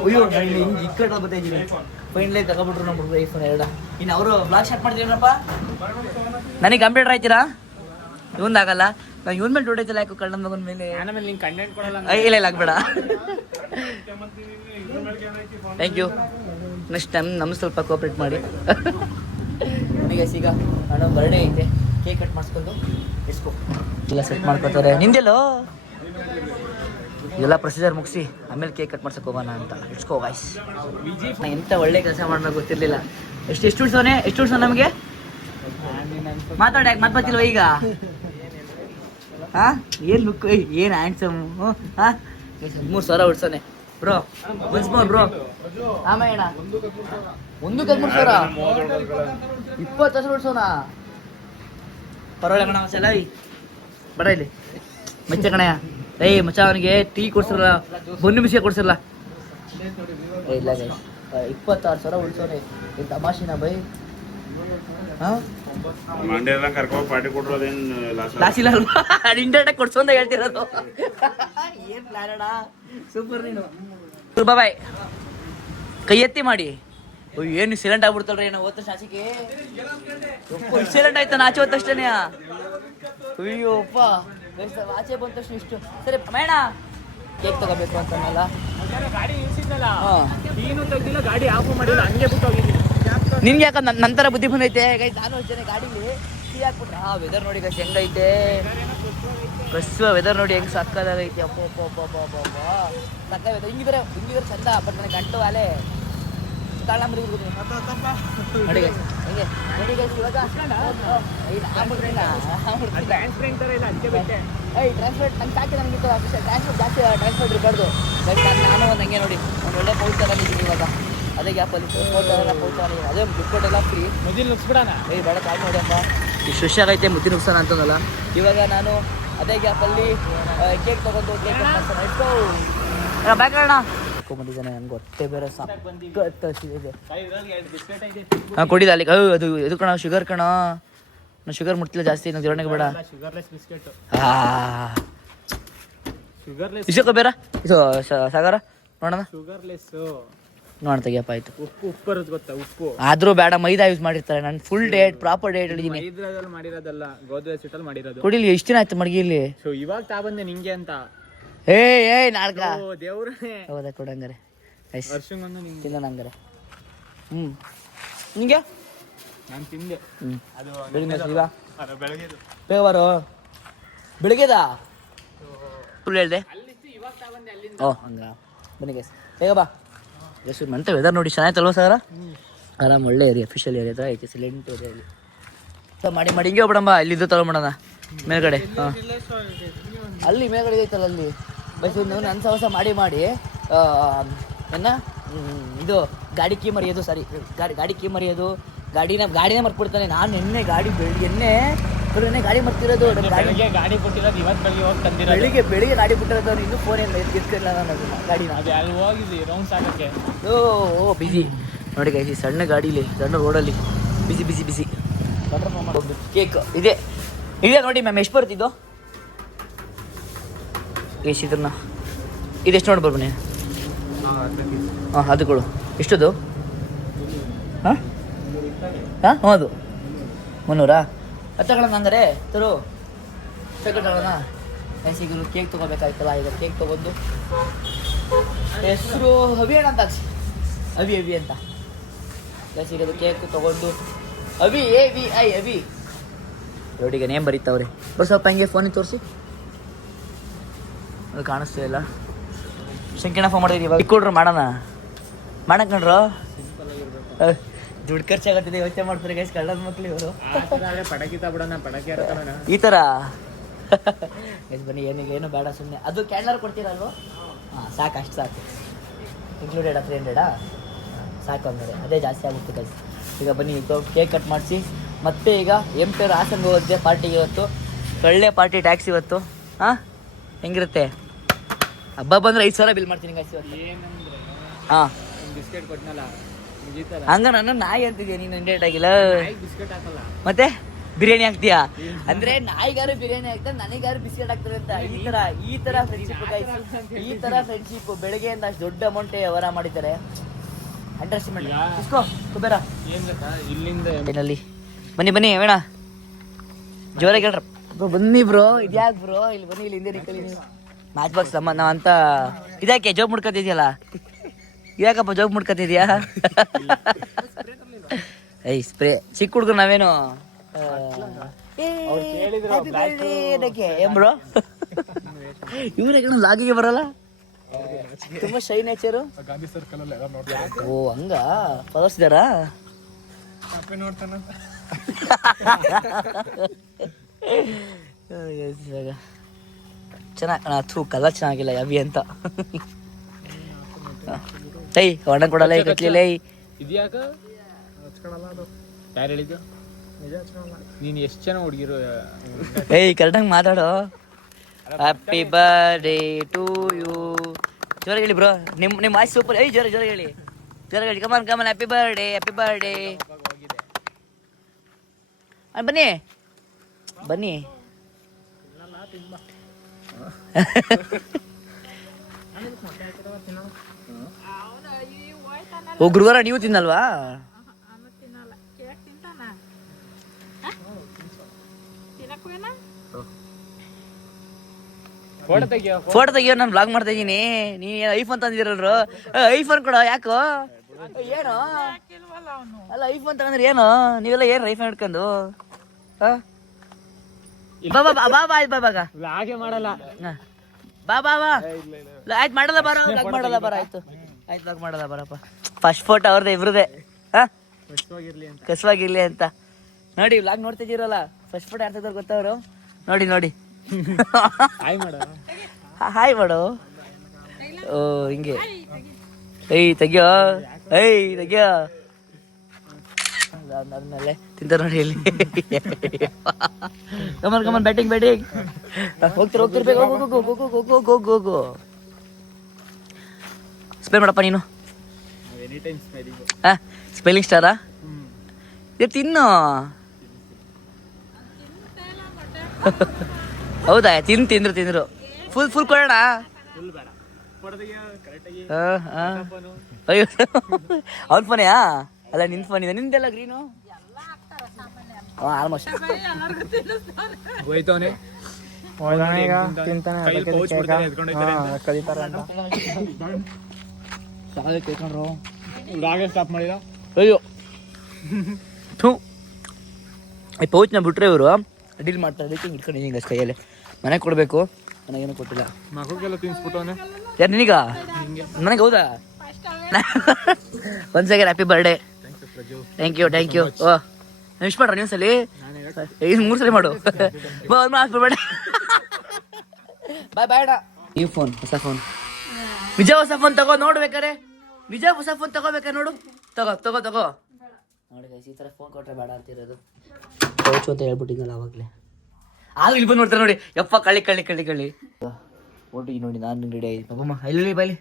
ಅಯ್ಯೋ ಇಲ್ಲಿ ಇಕ್ಕಟ್ಟು ಬರ್ತಾ ಇದ್ದೀನಿ. ಫೈನಲೇ ತಗೊಬಿಟ್ರು ನಮ್ಮ ಹುಡುಗ ಐಫೋನ್ 2. ಇನ್ನು ಅವರು ಬ್ಲಾಗ್ ಸ್ಟಾರ್ಟ್ ಮಾಡ್ತೀರೇನಪ್ಪ? ನನಗೆ ಕಂಪ್ಯೂಟರ್ ಆಯ್ತೀರಾ? ಇವಂದಾಗಲ್ಲ. ನಾವು ಇವನ್ ಮೇಲೆ ದುಡ್ಡೈತಲ್ಲ ಯಾಕೆ ಕಳ್ಳನ ಮಗನ ಮೇಲೆ. ಆಮೇಲೆ ನಿಂಗೆ ಕಂಟೆಂಟ್ ಕೊಡಲ್ಲ. ಇಲ್ಲ ಆಗ್ಬೇಡ. Thank you. ನೆಕ್ಸ್ಟ್ ಟೈಮ್ ನಮ್ಗೆ ಸ್ವಲ್ಪ ಕೋಆಪ್ರೇಟ್ ಮಾಡಿ. ನನಗೆ ಈಗ ನಾನು ಬರ್ಡೇ ಐತೆ. ಕೇಕ್ ಕಟ್ ಮಾಡಿಸ್ಕೊಂಡು ಇಸ್ಕೋ ಎಲ್ಲ ಸೆಟ್ ಮಾಡ್ಕೊತಾರೆ. ನಿಂದೆಲ್ಲೋ ಎಲ್ಲ ಪ್ರೊಸೀಜರ್ ಮುಗಿಸಿ ಆಮೇಲೆ ಕೇಕ್ ಕಟ್ ಮಾಡ್ಸಕ್ಕೆ ಹೋಗೋಣ ಅಂತ. ಇಟ್ಸ್ಕೋ ಗಾಯ್ಸ್. ಎಂತ ಒಳ್ಳೆ ಕೆಲಸ ಮಾಡೋದು ಗೊತ್ತಿರಲಿಲ್ಲ. ಎಷ್ಟು ಉಳ್ಸೋನೆ ನಮಗೆ? ಮಾತಾಡ್ಯಾಕೆ ಮಾತಾಡ್ತಿಲ್ವ ಈಗ? ಏನು ಲುಕ್, ಏನು ಹ್ಯಾಂಡ್ಸಮ್. 3,000 ಉಳ್ಸೋನೆ ಬ್ರೋ. ಮುನ್ಸ್ಬೋದು ಬ್ರೋ. ಆಮೇಣ 1,3,000 20,000 ಉಳ್ಸೋಣ. ಪರವಾಗಿಲ್ಲ ಕಣ ಮಚ್ಚಲ್ಲ. ಬಡ ಇಲ್ಲಿ ಮಚ್ಚ ಕಣಯ್ಯ. ಮಚ್ಚ ಅವನಿಗೆ ಟೀ ಕೊಡ್ಸಿರಲ್ಲ, ಬನ್ನು ಬಿಸಿ ಕೊಡ್ಸಿರಲ್ಲ. ಇಲ್ಲ 26,000 ಉಳ್ಸೋನೆ. ಏನು ತಮಾಷೆನ ಬೈ? ಲಾಸಿಲ್ಲ ಇಂಡೈರೆಕ್ಟ್ ಕೊಡ್ಸೋಂತ ಹೇಳ್ತಿರೋದು. ಏನ್ ಪ್ಲಾನ್ ಅಣ್ಣ, ಸೂಪರ್ ನೀನು. ಬಾಯ್ ಕೈ ಎತ್ತಿ ಮಾಡಿ. ಏನು ಸಿಲೆಂಟ್ ಆಗ್ಬಿಡ್ತಲ್ರಿ ಏನೋ ಓದ್ತ ಶಾಸಿಗೆ. ಸಿಲೆಂಟ್ ಆಯ್ತಾನ ಆಚೆ ಹೋದ ತಕ್ಷಣ. ಅಯ್ಯೋಪ್ಪ ಆಚೆ ಬಂದ ತಕ್ಷಣ ಇಷ್ಟು. ಸರಿ ಮೇಣ ಕೇಕ್ ತಗೋಬೇಕು ಅಂತನಲ್ಲ. ಗಾಡಿ ನಿಲ್ಸಿದ್ನಲ್ಲ, ನೀನು ತೆಗ್ದಿಲ್ಲ, ಗಾಡಿ ಆಫ್ ಮಾಡಿಲ್ಲ, ಹಂಗೆ ಬಿಟ್ಟು ಹೋಗಿದ್ದೀನಿ. ನಿನ್ಗೆ ಯಾಕ ನಂತರ ಬುದ್ಧಿ ಬಂದೈತೆ ಗೈ. ನಾನು ಜನ ಗಾಡಿಲಿ ಟೀ ಹಾಕ್ಬಿಟ್ರೆ ವೆದರ್ ನೋಡಿ ಗೈಸ್ ಹೆಂಗೈತೆ. ಕಸುವ ವೆದರ್ ನೋಡಿ ಹೆಂಗ್ ಸಕ್ಕದಾಗೈತೆ. ಅಪ್ಪ ಸಕ್ಕ ವೆದರ್. ಹಿಂಗಿದ್ರೆ ಚಂದ. ಬಟ್ ನನಗೆ ಗಂಟು ಅಲೆ ತಾಳ ನೋಡಿ ಹೆಂಗೆ ನೋಡಿ ಗೈಸ್ ಇವಾಗ ಟ್ರಾನ್ಸ್ಪೋರ್ಟ್ ನಂಗೆ ಸಾಕಿ ನನಗಿತ್ತು. ಟ್ರಾನ್ಸ್ಪೋರ್ಟ್ ಜಾಸ್ತಿ ಟ್ರಾನ್ಸ್ಪೋರ್ಟ್ ಇರಬಾರ್ದು. ನಾನು ಒಂದು ಹಂಗೆ ನೋಡಿ ಒಂದು ಒಳ್ಳೆ ಪೌಚ್ ತಗೊಂಡಿದ್ದೀನಿ ಇವಾಗ. ಅದೇ ಗ್ಯಾಪಲ್ಲಿ ಅದೇ ಬಿಟ್ಕೊಟ್ಟೆಲ್ಲ ಫ್ರೀ. ಮೊದಲು ನುಗ್ಸ್ಬಿಡೋಣ. ಬೇಡ ಕಾಲ್ ನೋಡಿಯಪ್ಪ ಇಷ್ಟು ಖುಷಿಯಾಗೈತೆ ಮುದ್ದಿನ ನುಗ್ಸೋಣ ಅಂತಂದಲ್ಲ. ಇವಾಗ ನಾನು ಅದೇ ಗ್ಯಾಪಲ್ಲಿ ಕೇಕ್ ತೊಗೊಂಡು ಕೇಕ್ ಬ್ಯಾಕಣ್ಣ ಬಂದಿದ್ದಾನೆ. ನನಗೆ ಹೊಟ್ಟೆ ಬೇರೆ ಸಾಕಿದೆ. ಹಾಂ ಕೊಡಿದ ಅಲ್ಲಿ ಅದು ಇದು ಕಣ ಶುಗರ್ ಕಣ. ನಾನು ಶುಗರ್ ಮುಟ್ತಿಲ್ಲ ಜಾಸ್ತಿ, ನಂಗೆ ಜೋಡಣೆಗೆ ಬೇಡ. Sugarless biscuit. ಇಸಕ ಬೇಡ ಇದು ಸಾಗರ ನೋಡೋಣ. ಶುಗರ್ಲೆಸ್ ನೋಡೋಣ ತೆಗಿಯಪ್ಪ ಆಯ್ತು. ಉಪ್ಪು ಬರೋದು ಗೊತ್ತಾ? ಉಪ್ಪು ಆದ್ರೂ ಬೇಡ, ಮೈದಾ ಯೂಸ್ ಮಾಡಿರ್ತಾರೆ. ನಾನು ಫುಲ್ ಡೇಟ್ ಪ್ರಾಪರ್ ಡೇಟ್ ಹಿಡಿದೀನಿ. ಹೈದ್ರಾಬಾದಲ್ಲಿ ಮಾಡಿರೋದಲ್ಲ, ಗೋಧಿ ಹಿಟ್ಟಲ್ಲಿ ಮಾಡಿರೋದು. ಕುಡಿಲಿ ಎಷ್ಟು ದಿನ ಆಯ್ತು ಮಡಗಿಲಿ. ಸೊ ಇವಾಗ ತಾಬಂದೆ ನಿಂಗೆ ಅಂತ. ಏ ನಾಲ್ಕ ದೇವ್ರೇ. ಹೌದಾ ಕೊಡಂಗಾರೆ ವರ್ಷಕ್ಕೊಂದು ನಿಂಗೆ ತಿನ್ನೋಣ ಹಂಗಾರೆ. ನಿಂಗೆ ನಾನು ತಿಂದೆ. ಅದು ಬೆಳಗ್ಗೆ ಬೇಗ ಬಾರೋ. ಬೆಳಿಗ್ಗೆದಾ ಫುಲ್ ಹೇಳ್ದೆ. ಓ ಹಂಗ ಬನ್ನಿ ಗೈಸ್ ಬೇಗ ಬಾ. ಗೈಸ್ ಮಂತ ವೆದರ್ ನೋಡಿ ಚೆನ್ನಾಯ್ತಲ್ವ ಸರ? ಆರಾಮ್ ಒಳ್ಳೆ ಏರಿಯಾ, ಅಫಿಷಿಯಲ್ ಏರಿಯಾ ಥರ ಐತೆ, ಸಿಲೆಂಟ್ ಏರಿಯಲ್ಲಿ. ಸೊ ಮಾಡಿ ಹಿಂಗೆ ಹೋಗ್ಬಿಡಂಬ. ಇಲ್ಲಿದ್ದು ತಗೊಂಬಿಡೋಣ ಮೇಲ್ಗಡೆ. ಹಾಂ ಅಲ್ಲಿ ಮೇಲ್ಗಡೆ ಐತಲ್ಲ ಅಲ್ಲಿ ಬಸ್ ನನ್ನ ಸಹಸ ಮಾಡಿ ಇದು ಗಾಡಿ ಕೀ ಮರೆಯೋದು. ಸಾರಿ ಗಾಡಿ ಕೀ ಮರೆಯೋದು. ಗಾಡಿನೇ ಮರ್ಬಿಡ್ತಾನೆ. ನಾನು ಎಣ್ಣೆ ಗಾಡಿ ಬೆಳಿಗ್ಗೆ ಗಾಡಿ ಮರ್ತಿರೋದು. ಗಾಡಿ ಕೊಟ್ಟಿರೋದು ಇವತ್ತು ಬೆಳಿಗ್ಗೆ ಹೋಗಿ ತಂದಿರೋದು. ಬೆಳಿಗ್ಗೆ ಗಾಡಿ ಬಿಟ್ಟಿರೋದು. ಇನ್ನೂ ಫೋನ್ ಏನು ಎತ್ಕಿಲ್ಲ ನಾನು ಅದನ್ನ ಗಾಡಿನ. ಅದು ಅಲ್ಲಿ ಹೋಗಿದ್ವಿ ರೌಂಡ್ಸ್ ಆಗೋಕ್ಕೆ. ಓ ಬಿಸಿ ನೋಡಿ ಗೈಸ್, ಈ ಸಣ್ಣ ಗಾಡೀಲಿ ಸಣ್ಣ ರೋಡಲ್ಲಿ ಬಿಸಿ ಕೇಕ್ ಇದೆ ನೋಡಿ ಮ್ಯಾಮ್. ಎಷ್ಟು ಬರ್ತಿದ್ದು ಎಷ್ಟು ಇದ್ರನ್ನ ಇದೆಷ್ಟು ನೋಡಿ ಬರ್ಬನ್ನಿ. ಹಾಂ ಅದು ಕೊಡು. ಎಷ್ಟದು? ಹಾಂ ಹೌದು 300 ಹತ್ತಗಳನ್ನ ಅಂದರೆ ತರು ತಗೊಳ್ಳೋಣ. ಸಿಗಲು ಕೇಕ್ ತೊಗೋಬೇಕಾಯ್ತಲ್ಲ. ಈಗ ಕೇಕ್ ತೊಗೊಂಡು ಹೆಸರು ಅಭಿಯಣ್ಣ ಅಂತ ಹಾಕ್ಸಿ. ಅಭಿ ಅಂತ ಸಿಗೋದು. ಕೇಕ್ ತೊಗೊಂಡು ಅಭಿ ರೋಡಿಗೆ ನೇಮ್ ಬರೀತಾವ್ರೆ. ಸ್ವಲ್ಪ ಹಂಗೆ ಫೋನಿಗೆ ತೋರಿಸಿ. ಅದು ಕಾಣಿಸ್ತಾ ಇಲ್ಲ. ಸಂಕೀರ್ಣ ಫೋನ್ ಮಾಡಿದ್ರಿ ಇವಾಗ. ಕೊಡ್ರು ಮಾಡೋಣ ಕಣ್ರು. ದುಡ್ಡು ಖರ್ಚಾಗತ್ತಿದೆ, ಯೋಚನೆ ಮಾಡ್ತಾರೆ ಗೈಸ್ ಕಳ್ಳದ ಮಕ್ಳು ಇವರು. ಪಟಾಕಿ ತಗೊಳ್ಳೋಣ, ಪಟಾಕಿ ಈ ಥರ ಗೈಸ್ ಬನ್ನಿ. ಏನು ಬೇಡ ಸುಮ್ಮನೆ. ಅದು ಕ್ಯಾಂಡಲ್ ಕೊಡ್ತೀರಲ್ವ? ಹಾಂ ಸಾಕು, ಅಷ್ಟು ಸಾಕು. ಇನ್ಕ್ಲೂಡೆಡ್ 300 ಸಾಕು ಅಂದರೆ ಅದೇ ಜಾಸ್ತಿ ಆಗುತ್ತೆ ಗೈಸ್. ಈಗ ಬನ್ನಿ ಕೇಕ್ ಕಟ್ ಮಾಡಿಸಿ. ಮತ್ತೆ ಈಗ ಎಂಟರ್ ಹಾಸನ್ಗೆ ಹೋಗುತ್ತೆ ಪಾರ್ಟಿಗೆ. ಇವತ್ತು ಒಳ್ಳೆ ಪಾರ್ಟಿ ಟ್ಯಾಕ್ಸ್ ಇವತ್ತು. ಹಾಂ ಹೆಂಗಿರುತ್ತೆ ಹಬ್ಬ ಬಂದರೆ 5,000 ಬಿಲ್ ಮಾಡ್ತೀನಿ ಗೈಸ್ ಇವತ್ತು. ಹಾಂ ಬಿಸ್ಕೆಟ್ ಕೊಟ್ಟನಲ್ಲ ಹಂಗ ನನ್ನ ನಾಯಿ ಅಂತಿದ್ಯಾ ನೀನು? ಡೇಟ್ ಆಗಿಲ್ಲ ಬಿಸ್ಕೆಟ್ ಹಾಕಲ್ಲ ಮತ್ತೆ ಬಿರಿಯಾನಿ ಹಾಕ್ತೀಯಾ ಅಂದ್ರೆ ನಾಯಿಗಾರು ಬಿರಿಯಾನಿ ಹಾಕ್ತಾರೆ, ನನಗಾರು ಬಿಸ್ಕೆಟ್ ಹಾಕ್ತಾರೆ ಅಂತ. ಈ ತರ ಫ್ರೆಂಡ್ಶಿಪ್ ಗೈಸ್, ಈ ತರ ಫ್ರೆಂಡ್ಶಿಪ್. ಬೆಳಗ್ಗೆಯಿಂದ ಅಷ್ಟು ದೊಡ್ಡ ಅಮೌಂಟ್ ಹೊರ ಮಾಡಿದ್ದಾರೆ. ಅಂಡರ್ಸ್ಟಿಮೇಟ್ ಇಸ್ಕೋ ಕುಬೇರ. ಇಲ್ಲಿಂದ ಏನಲ್ಲಿ ಬನ್ನಿ ಬೇಡ ಜೋರಾಗಿ ಹೇಳ್ರ. ಬನ್ನಿ ಬ್ರೋ. ಇದ್ಯಾಕೆ ಬ್ರೋ ಇಲ್ಲಿ ಬನ್ನಿ, ಇಲ್ಲಿ ಹಿಂದೆ ನಿಕ್ಕಲಿ. ಮ್ಯಾಚ್ ಬಾಕ್ಸ್ ನಾವು ಅಂತ ಇದ್ಯಾಕೆ ಜೋಬ್ ಮುಡ್ಕೊತಿದ್ಯಲ್ಲ? ಯಾಕಪ್ಪ ಜೋಬ್ ಮುಡ್ಕೊತಿದ್ಯಾ? ಐ ಸ್ಪ್ರೇ ಚಿಕ್ಕ ಹುಡುಗರು ನಾವೇನು ಬ್ರೋ. ಇವ್ರ ಲಾಗಿಗೆ ಬರಲ್ಲ, ತುಂಬಾ ಶೈ ನೇಚರು. ಓ ಹಂಗ ಪದರ್ಸಿದಾರಾ? ಚೆನ್ನಾಗಿ ಕಲರ್ ಚೆನ್ನಾಗಿಲ್ಲ ಅವಿ ಅಂತ. ಏಯ್ ಒಣ ಕೊಡಲ್ಲ ಕಟ್ಲಿಲ್ಲ. ಇದ್ಯಾಕ ಯಾರು ಹೇಳಿದ್ದು? ನೀನು ಎಷ್ಟು ಜನ ಹುಡುಗಿರು? ಏಯ್ ಕರೆಕ್ಟಾಗಿ ಮಾತಾಡೋ. Happy birthday to you. ಜೋರಾಗಿ ಹೇಳಿ ಬ್ರೋ. ನಿಮ್ಮ ವಾಯ್ಸ್ ಸೂಪರ್. ಏಯ್ ಜೋರಾಗಿ ಹೇಳಿ. ಕಮನ್ ಹ್ಯಾಪಿ ಬರ್ಡೇ ಬನ್ನಿ. ಓ ಗುರುವಾರ ನೀವು ತಿನ್ನಲ್ವಾ? ಫೋಟೋ ತೆಗಿಯೋ. ನಾನು ಬ್ಲಾಗ್ ಮಾಡ್ತಾ ಇದೀನಿ. ನೀನ್ ಐಫೋನ್ ತಂದಿರಲ್ರು? ಐಫೋನ್ ಕೊಡ. ಯಾಕೋ ಏನು ಅಲ್ಲ ಐಫೋನ್ ತಗೊಂಡ್ರೆ ಏನು? ನೀವೆಲ್ಲ ಏನು ಐಫೋನ್ ಹಿಡ್ಕೊಂಡು ಹಾಗೆ ಮಾಡಲ್ಲ. ಆಯ್ತು ಮಾಡಲ್ಲ ಬರ. ಆಯ್ತು ಬ್ಲಾಗ್ ಮಾಡಲ್ಲ ಬರಪ್ಪ. ಫಸ್ಟ್ ಫೋಟೋ ಅವ್ರದ್ದು ಇಬ್ರದೇ. ಕಸವಾಗಿರ್ಲಿ ಅಂತ ನೋಡಿ. ವ್ಲಾಗ್ ನೋಡ್ತಿದ್ದೀರಲ್ಲ, ಫಸ್ಟ್ ಫೋಟೋ ಯಾರು ತೆಗ್ದವ್ರು ಗೊತ್ತವ್ರು? ನೋಡಿ ಹಾಯ್ ಮಾಡು. ಓ ಹಿಂಗೆ. ಏಯ್ ತೆಗಿಯೋ. ಏಯ್ ತೆಗಿಯ ಅದಾದ್ಮೇಲೆ ತಿಂತ ನೋಡಿ ಇಲ್ಲಿ ಕಮನ್ ಬ್ಯಾಟಿಂಗ್ ಹೋಗ್ತಿರ್ಬೇಕು ಹೋಗು ಸ್ಪೆಲ್ ಮಾಡಪ್ಪ ನೀನು ಎನಿ ಟೈಮ್ ಸ್ಮೈಲಿಂಗ್. ಸ್ಪೆಲ್ಲಿಂಗ್ ಸ್ಟಾರಾ ಇದು ತಿನ್ನು ಹೌದಾ ತಿಂದ್ರು ಫುಲ್ ಕೊಡೋಣ ಫುಲ್ ಬೇಡ ಕೊಡದೀಯ ಕರೆಕ್ಟಾಗಿ. ಅಯ್ಯೋ ಅವ್ನ ಫೋನೆಯಾ ಅಲ್ಲ ನಿನ್ ಫೋನ್ ಇದೆ ನಿಂದೆಲ್ಲ ಗ್ರೀನು ಆಲ್ಮೋಸ್ಟ್ ಹೋಯ್ತವನೆ ಸ್ಟಾಪ್ ಮಾಡಿದ. ಅಯ್ಯೋ ಥೂ ಈ ಪೌಚ್ನ ಬಿಟ್ರೆ ಇವರು ಡೀಲ್ ಮಾಡ್ತಾರೆ ಅದಕ್ಕೆ ಇಟ್ಕೊಂಡಿದ್ದೀನಿ ಅಷ್ಟು ಕೈಯಲ್ಲಿ ಮನೆಗೆ ಕೊಡಬೇಕು ನನಗೇನು ಕೊಟ್ಟಿಲ್ಲ ಮಗುಗೆಲ್ಲ ತಿನ್ಸ್ಬಿಟ್ಟವನೆ. ಯಾರು ನಿನಗ ನನಗೆ ಹೌದಾ ಒಂದು second happy birthday thank you ಓ ವಿಶ್ ಮಾಡ್ರ ನೀವು ಸಲ ಈಗ 3 ಸಲ ಮಾಡು ಹ್ಯಾಪಿ ಬರ್ಡೇ ಬಾಯ್ ಬಾಯ್ ಈ ಫೋನ್ ಹೊಸ ಫೋನ್ ನಿಜ ಹೊಸ ಫೋನ್ ತಗೋ ನೋಡ್ಬೇಕಾರೆ ನಿಜ ಹೊಸ ಫೋನ್ ತಗೋಬೇಕಾರೆ ನೋಡು ತಗೋ ನೋಡಿ ಗೈಸ್ ಈ ಥರ ಫೋನ್ ಕೊಟ್ಟರೆ ಬೇಡ ಅಂತಿರೋದು ಪೌಚು ಅಂತ ಹೇಳ್ಬಿಟ್ಟಿದ್ದಲ್ಲ ಅವಾಗಲೇ ಇಲ್ಲಿ ಬಂದು ನೋಡ್ತಾರೆ ನೋಡಿ ಯಪ್ಪ ಕಳ್ಳಿ ಒಟ್ಟಿಗೆ ನೋಡಿ ನಾನು ರೆಡಿ ಆಗಿ ಪಾಪಮ್ಮ ಇಲ್ಲಿ ಬಾಯ್ಲಿ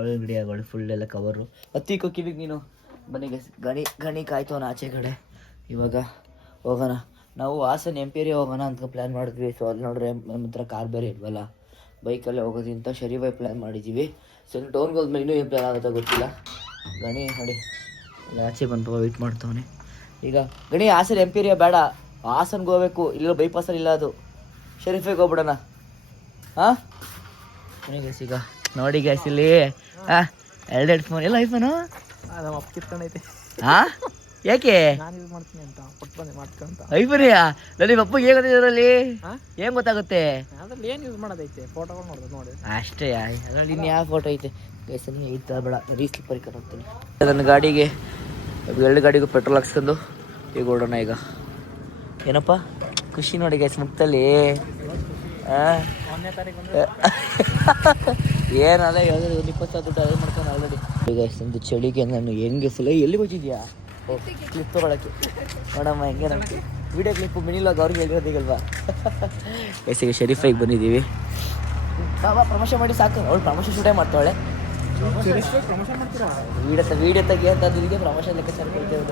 ಒಳ್ಳೆ ರೆಡಿ ಆಗೋಳು ಫುಲ್ ಎಲ್ಲ ಕವರು ಹತ್ತಿಕೋ ಕಿವಿಗೆ ನೀನು ಬನ್ನಿ ಗೈಸ್ ಗಣಿ ಕಾಯ್ತವನ ಆಚೆ ಕಡೆ ಇವಾಗ ಹೋಗೋಣ ನಾವು ಹಾಸನ ಎಂಪೇರಿಯಾ ಹೋಗೋಣ ಅಂತ ಪ್ಲ್ಯಾನ್ ಮಾಡಿದ್ವಿ ಸೊ ಅಲ್ಲಿ ನೋಡ್ರೆ ನಮ್ಮ ಹತ್ರ ಕಾರ್ ಬೇರೆ ಇಲ್ವಲ್ಲ ಬೈಕಲ್ಲೇ ಹೋಗೋದಿಂತ ಶರೀಫಾಗಿ ಪ್ಲ್ಯಾನ್ ಮಾಡಿದ್ದೀವಿ ಸೊ ಇಲ್ಲಿ ಟೌನ್ಗೆ ಹೋದ್ಮೇಲೆ ಇನ್ನೂ ಏನು ಪ್ಲ್ಯಾನ್ ಆಗುತ್ತೋ ಗೊತ್ತಿಲ್ಲ ಗಣಿ ನೋಡಿ ಆಚೆ ಬಂದು ವೆಯ್ಟ್ ಮಾಡ್ತವನೆ ಈಗ ಗಣಿ ಹಾಸನ ಎಂಪೇರಿಯಾ ಬೇಡ ಹಾಸನ್ಗೆ ಹೋಗ್ಬೇಕು ಇಲ್ಲ ಬೈಪಾಸಲ್ಲಿ ಇಲ್ಲ ಅದು ಶರೀಫಾಗಿ ಹೋಗ್ಬಿಡೋಣ ಹಾಂ ಗ್ಯಾಸ್ ಈಗ ನೋಡಿ ಗ್ಯಾಸ್ ಇಲ್ಲಿ ಎರಡು ಫೋನ್ ಎಲ್ಲ ಐಫೋನು ನಮ್ಮ ಅಪ್ಪ ಕಿತ್ಕೊಂಡೈತೆ. ಹಾಂ ಯಾಕೆ ನಾನು ಯೂಸ್ ಮಾಡ್ತೀನಿ ಅಂತ ಕೊಟ್ಟು ಬಂದೆ ಮಾಡ್ಕೊಂತ. ಐಫೋನಿಯಾ ನನಗೆ ಅಪ್ಪಗೆ ಹೇಗೆ ಗೊತ್ತಿದ್ರಲ್ಲಿ ಏನು ಗೊತ್ತಾಗುತ್ತೆ ಅದ್ರಲ್ಲಿ ಏನು ಯೂಸ್ ಮಾಡೋದೈತೆ ಫೋಟೋಗಳು ನೋಡೋದು ನೋಡಿ ಅಷ್ಟೇ ಅದರಲ್ಲಿ ಇನ್ನು ಯಾವ ಫೋಟೋ ಐತೆ ಗೈಸಲ್ಲಿ ಇತ್ತು ಬೇಡ ರೀಸ್ಲಿಪ್ಪರ್ ಕರ್ ಹೋಗ್ತೀನಿ ನನ್ನ ಗಾಡಿಗೆ 2 ಗಾಡಿಗೂ ಪೆಟ್ರೋಲ್ ಹಾಕ್ಸ್ಕೊಂಡು ಈಗ ಓಡೋಣ ಈಗ ಏನಪ್ಪ ಖುಷಿ ನೋಡಿ ಗೈಸ್ ಮುಕ್ತಲ್ಲಿ ಏನಲ್ಲ ಹೇಳಿದ್ರೆ 20 ದುಡ್ಡು ಅದೇ ಮಾಡ್ಕೊಂಡು ಆಲ್ರೆಡಿ ಈಗ ಒಂದು ಚಳಿಗೆ ನಾನು ಹೆಂಗೆ ಫುಲ್ ಎಲ್ಲಿಗೆ ಹೋಗಿದ್ಯಾ ಓ ಕ್ಲಿಪ್ ತೊಗೊಳಕ್ಕೆ ನೋಡಮ್ಮ ಹೆಂಗೆ ನಮ್ಗೆ ವಿಡಿಯೋ ಕ್ಲಿಪ್ಪು ಮಿನಿಲಾಗ್ ಅವ್ರಿಗೆ ಹೇಳಿರೋದೀಗಲ್ವಾ ಗೈಸಿಗೆ ಶರೀಫಾಗಿ ಬಂದಿದ್ದೀವಿ ಪ್ರಮೋಷನ್ ಮಾಡಿ ಸಾಕು ಅವಳು ಪ್ರಮೋಷನ್ ಶೂಟೇ ಮಾಡ್ತಾಳೆ ಪ್ರಮೋಷನ್ ಮಾಡ್ತೀರಾ ವಿಡಿಯೋ ತೆಗಿ ಅಂತ ಅದಕ್ಕೆ ಪ್ರಮೋಷನ್ ಲೆಕ್ಕಾಚಾರ ಕೊಡ್ತೇವೆ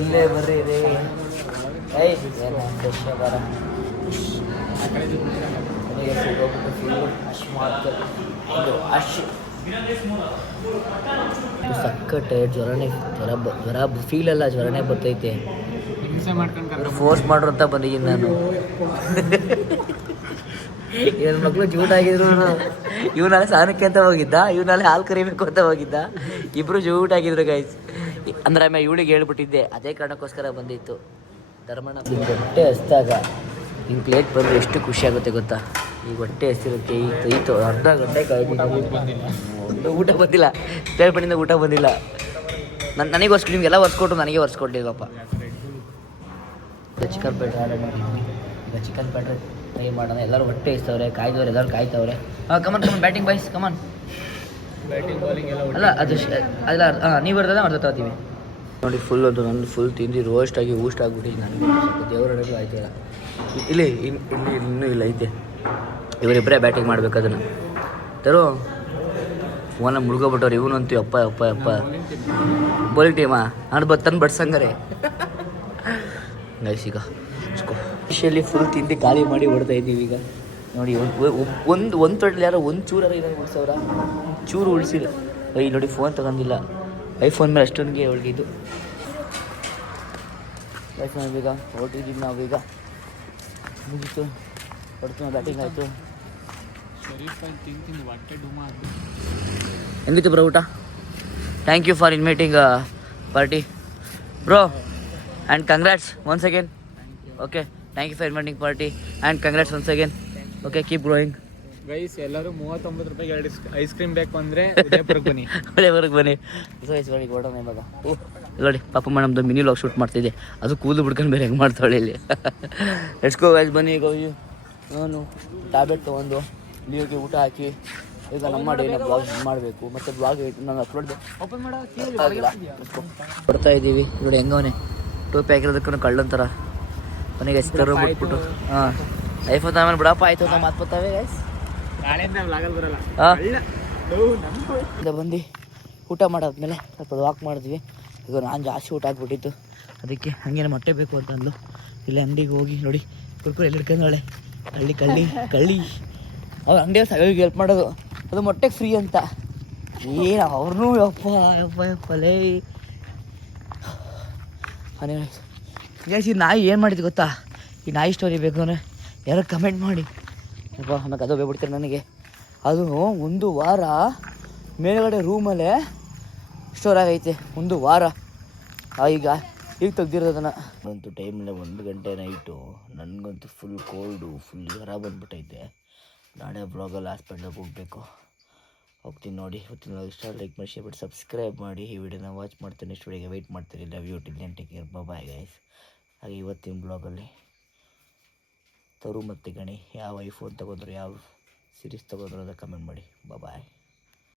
ಇಲ್ಲೇ ಬರ್ರಿ ರೇ ಏನು ಫ್ರೆಶ್ ಬರ ಸಕ್ಕಟ್ಟೆ ಜ್ವರ ಫೀಲ್ ಅಲ್ಲ ಜ್ವರನೇ ಬರ್ತೈತೆ ಹಿಂಸೆ ಮಾಡ್ಕೊಂಡು ಫೋರ್ಸ್ ಮಾಡ್ರು ಅಂತ ಬಂದಿದ್ದೀನಿ ನಾನು ಏನು ಮಕ್ಕಳು ಜೂಟ್ ಆಗಿದ್ರು ಇವನಾಲೆ ಸ್ನಾನಕ್ಕೆ ಅಂತ ಹೋಗಿದ್ದ ಇವನಾಲೆ ಹಾಲು ಕರಿಬೇಕು ಅಂತ ಹೋಗಿದ್ದ ಇಬ್ರು ಜೂಟ್ ಆಗಿದ್ರು ಗೈಸ್ ಅಂದ್ರೆ ಆಮೇಲೆ ಇವಳಿಗೆ ಹೇಳ್ಬಿಟ್ಟಿದ್ದೆ ಅದೇ ಕಾರಣಕ್ಕೋಸ್ಕರ ಬಂದಿತ್ತು ಧರ್ಮಣ್ಣ ಹೊಟ್ಟೆ ಹಸ್ದಾಗ ಹಿಂಗೆ ಪ್ಲೇಟ್ ಬಂದರೆ ಎಷ್ಟು ಖುಷಿ ಆಗುತ್ತೆ ಗೊತ್ತಾ ಈಗ ಹೊಟ್ಟೆ ಹಸಿರುತ್ತೆ ಈಗ ತೈತು ಅರ್ಧ ಗಂಟೆ ಕಾಯ್ದು ಊಟ ಬಂದಿಲ್ಲ ಪ್ಲೇಟ್ ಬಂದಿಂದ ಊಟ ಬಂದಿಲ್ಲ ನನಗೆ ಒರ್ಸ್ಕೊಂಡು ನಿಮಗೆಲ್ಲ ಒರ್ಸ್ಕೊಟ್ಟು ನನಗೆ ಒರ್ಸ್ಕೊಟ್ಟಿಲ್ಲಪ್ಪ ಚಿಕನ್ ಪೇಟ್ರೆ ಆರ್ಡರ್ ಮಾಡಿದ್ವಿ ಈಗ ಚಿಕನ್ ಪೇಟ್ರೆ ಟ್ರೈ ಮಾಡೋಣ ಎಲ್ಲರೂ ಹೊಟ್ಟೆ ಇಸ್ತವ್ರೆ ಕಾಯ್ದವ್ರೆ ಎಲ್ಲರೂ ಕಾಯ್ತವ್ರೆ come on batting boys come on batting bowling ಎಲ್ಲ ಅಲ್ಲ ಅದು ಅಲ್ಲ ನೀವು ಬರ್ದದ ಅರ್ಧ ತಗೋತೀವಿ ನೋಡಿ ಫುಲ್ ಅದು ನನ್ನ ಫುಲ್ ತಿಂದು ರೋಸ್ಟ್ ಆಗಿ ಊಸ್ಟ್ ಆಗಿಬಿಟ್ಟು ನನಗೆ ದೇವರೊಳಗೂ ಆಯ್ತಿಲ್ಲ ಇಲ್ಲಿ ಇನ್ನೂ ಇಲ್ಲ ಐತೆ ಇವರಿಬ್ಬರೇ ಬ್ಯಾಟಿಂಗ್ ಮಾಡ್ಬೇಕು ಅದನ್ನು ತರೋ ಫೋನ ಮುಳ್ಕೊಬಿಟ್ಟವ್ರು ಇವನಂತೂ ಅಪ್ಪ ಬೌಲಿಂಗ್ ಟೀಮಾ ನಾನು ತಂದು ಬಡ್ಸಂಗಾರೆ ಗೈಸ್ ಈಗ ಫಿಶಲ್ಲಿ ಫುಲ್ ತಿಂದು ಖಾಲಿ ಮಾಡಿ ಹೊಡ್ತಾ ಇದ್ದೀವಿ ಈಗ ನೋಡಿ ಒಂದು ತೊಟ್ಟಲ್ಲಿ ಯಾರೋ ಒಂದು ಚೂರಾರ ಏನಾರು ಉಳಿಸವ್ರ ಚೂರು ಉಳಿಸಿಲ್ಲ ನೋಡಿ ಫೋನ್ ತಗೊಂಡಿಲ್ಲ ಐಫೋನ್ ಮೇಲೆ ಅಷ್ಟೊಂದಿಗೆ ಅವಳಿಗೆ ಇದು ಗೈಸ್ ನಾವೀಗ ಹೊರಟಿದ್ದೀವಿ ನಾವೀಗ ಮುಗೀತು ಹೊಡ್ತು ಬ್ಯಾಟಿಂಗ್ ಆಯಿತು ಹೆಂಗಿತ್ತು ಬ್ರೋ ಊಟ thank you for inviting party bro and congrats once again okay thank you for inviting party and congrats once again okay keep growing guys ಎಲ್ಲರೂ 39 ರೂಪಾಯಿಗೆ 2 ಐಸ್ ಕ್ರೀಮ್ ಬೇಕು ಅಂದರೆ ಉದಯಪುರಕ್ಕೆ ಬನ್ನಿ ಉದಯಪುರಕ್ಕೆ ಬನ್ನಿ ವಯಸ್ಸುಗಳಿಗೆ ಹೊಡೋಣ ಇವಾಗ ನೋಡಿ ಪಾಪಮ್ಮ ನಮ್ಮದು ಮಿನಿ ಲಾಗ್ ಶೂಟ್ ಮಾಡ್ತಿದ್ದೆ ಅದು ಕೂದಲು ಬಿಡ್ಕೊಂಡು ಬೇರೆ ಹೆಂಗೆ ಮಾಡ್ತಾಳೆ ಇಲ್ಲಿ ಎಡ್ಸ್ಕೋ ವಯಸ್ಸು ಬನ್ನಿ ಈಗ ನಾನು ಟ್ಯಾಬ್ಲೆಟ್ ತೊಗೊಂಡು ಲಿಯೋಗೆ ಊಟ ಹಾಕಿ ಈಗ ನಮ್ಮ ಡೇನ ಬ್ಲಾಗ್ ಮಾಡಬೇಕು ಮತ್ತು ಬ್ಲಾಗ್ ನಾನು ಅಪ್ಲೋಡ್ ಓಪನ್ ಮಾಡೋ ಆಗಿಲ್ಲ ಕೊಡ್ತಾ ಇದ್ದೀವಿ ನೋಡಿ ಹೆಂಗವನೆ ಟೋಪಿ ಹಾಕಿರೋದಕ್ಕೂ ಕಳ್ಳಂತರ ಮನೆಗೆ ಎಸ್ತಾರೋ ಬಿಟ್ಬಿಟ್ಟು ಹಾಂ ಐಫೋನ್ ಆಮೇಲೆ ಬಿಡಪ್ಪ ಆಯ್ತು ಅಂತ ಮಾತು ಬರ್ತಾವೆ ಗೈಸ್ ನಾಳೆಯಿಂದ ವ್ಲಾಗಲ್ಲಿ ಬರಲ್ಲ ಈಗ ಬಂದು ಊಟ ಮಾಡಾದ್ಮೇಲೆ ಸ್ವಲ್ಪ ವಾಕ್ ಮಾಡಿದ್ವಿ ಈಗ ನಾನು ಜಾಸ್ತಿ ಊಟ ಹಾಕ್ಬಿಟ್ಟಿತ್ತು ಅದಕ್ಕೆ ಹಂಗೇನು ಮೊಟ್ಟೆ ಬೇಕು ಅಂತ ಅಂದ್ಲು ಇಲ್ಲಿ ಅಂಗಡಿಗೆ ಹೋಗಿ ನೋಡಿ ಕುರ್ಕುರೆ ಎಲ್ಲಿ ಹಿಡ್ಕೊಂಡಾಳೆ ಕಳ್ಳಿ ಅವ್ರು ಅಂಗಡಿಯವ್ರು ಸಗೋಗಿ ಹೆಲ್ಪ್ ಮಾಡೋದು ಅದು ಮೊಟ್ಟೆಗೆ ಫ್ರೀ ಅಂತ ಏನು ಅವ್ರನ್ನೂ ಯಪ್ಪಲೇ ಈ ನಾಯಿ ಏನು ಮಾಡಿದ್ದು ಗೊತ್ತಾ ಈ ನಾಯಿ ಸ್ಟೋರಿ ಬೇಕು ಅಂದರೆ ಯಾರೋ ಕಮೆಂಟ್ ಮಾಡಿ ಯಪ್ಪ ಆಮೇಲೆ ಅದು ಹೋಗ್ಬಿಡ್ತಾರೆ ನನಗೆ ಅದು 1 ವಾರ ಮೇಲ್ಗಡೆ ರೂಮಲ್ಲೇ ಸ್ಟೋರ್ ಆಗೈತೆ 1 ವಾರ ಈಗ ತೆಗ್ದಿರೋದನ್ನು ಅಂತೂ ಟೈಮಲ್ಲೇ 1 ಗಂಟೆ ನೈಟು ನನಗಂತೂ ಫುಲ್ ಕೋಲ್ಡು ಫುಲ್ ಜ್ವರ ಬಂದ್ಬಿಟ್ಟೈತೆ ನಾಳೆ ಬ್ಲಾಗಲ್ಲಿ ಹಾಸ್ಪಿಟ್ಲಿಗೆ ಹೋಗ್ತೀನಿ ನೋಡಿ ಇವತ್ತಿನ ಇಷ್ಟ ಲೈಕ್ ಮಾಡಿ ಶೇರ್ ಮಾಡಿ ಸಬ್ಸ್ಕ್ರೈಬ್ ಮಾಡಿ ಈ ವಿಡಿಯೋನ ವಾಚ್ ಮಾಡ್ತೀನಿ ನೆಕ್ಸ್ಟ್ ವಿಡಿಯೋಗೆ ವೆಯ್ಟ್ ಮಾಡ್ತೀನಿ love you till then take care bye guys ಹಾಗೆ ಇವತ್ತಿನ ಬ್ಲಾಗಲ್ಲಿ ತರು ಮತ್ತು ಗಣಿ ಯಾವ ಐಫೋನ್ ತೊಗೊಂಡ್ರು ಯಾವ ಸೀರೀಸ್ ತೊಗೊಂಡ್ರು ಅಂತ ಕಮೆಂಟ್ ಮಾಡಿ ಬಾಯ್